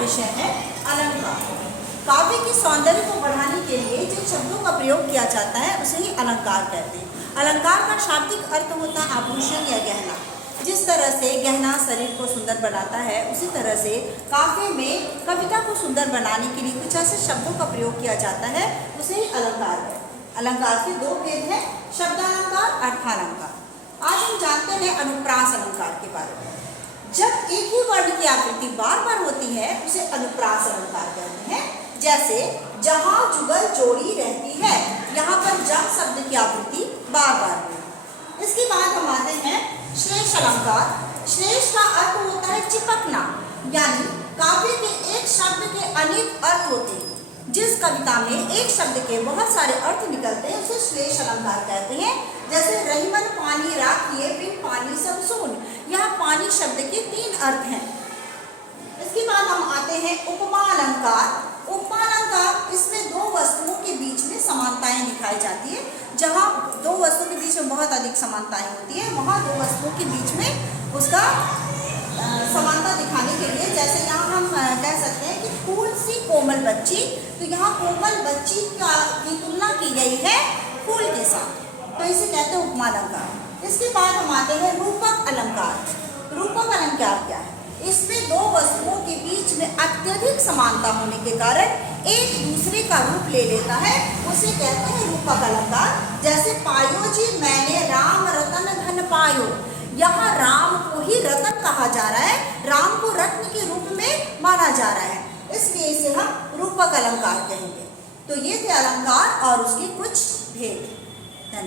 विषय है अलंकार। काव्य के सौंदर्य को बढ़ाने के लिए जिन शब्दों का प्रयोग किया जाता है उसे ही अलंकार कहते हैं। अलंकार का शाब्दिक अर्थ होता है आभूषण या गहना। जिस तरह से गहना शरीर को सुंदर बनाता है, उसी तरह से काव्य में कविता को सुंदर बनाने के लिए कुछ ऐसे शब्दों का प्रयोग किया जाता है, उसे ही अलंकार है। अलंकार के दो भेद हैं, शब्दालंकार, अर्थालंकार। आज हम जानते हैं अनुप्रास अलंकार के बारे में। जब एक ही वर्ण की आकृति बार बार होती है उसे अनुप्रास अलंकार कहते हैं। जैसे जहाँ जुगल जोड़ी रहती है, यहाँ पर जब शब्द की आकृति बार बार है। इसके बाद हम आते हैं श्लेष अलंकार। श्लेष का अर्थ होता है चिपकना, यानी काव्य के एक शब्द के अनेक अर्थ होते हैं। जिस कविता में एक शब्द के बहुत सारे अर्थ निकलते हैं उसे श्लेष अलंकार कहते हैं। जैसे रहीमन पानी राखिए बिन पानी सब सून, यहाँ पानी शब्द के 3 अर्थ हैं। इसके बाद हम आते हैं उपमा अलंकार। उपमा अलंकार, इसमें दो वस्तुओं के बीच में समानताएं दिखाई जाती है। जहाँ दो वस्तुओं के बीच में बहुत अधिक समानताएं होती है, वहाँ दो वस्तुओं के बीच में उसका समानता दिखाने के लिए, जैसे यहाँ हम कह सकते हैं कि फूल सी कोमल बच्ची, तो यहाँ कोमल बच्ची की तुलना की गई है फूल के साथ, तो इसे कहते हैं उपमा अलंकार। इसके बाद हम आते हैं रूपक अलंकार। रूपक अलंकार क्या है? इसमें दो वस्तुओं के बीच में अत्यधिक समानता होने के कारण एक दूसरे का रूप ले लेता है, उसे कहते हैं रूपक अलंकार। जैसे पायो जी मैंने राम रतन धन पायो, यहाँ राम को ही रतन कहा जा रहा है, राम को रत्न के रूप में माना जा रहा है, इसलिए इसे हम रूपक अलंकार कहेंगे। तो ये थे अलंकार और उसके कुछ भेद।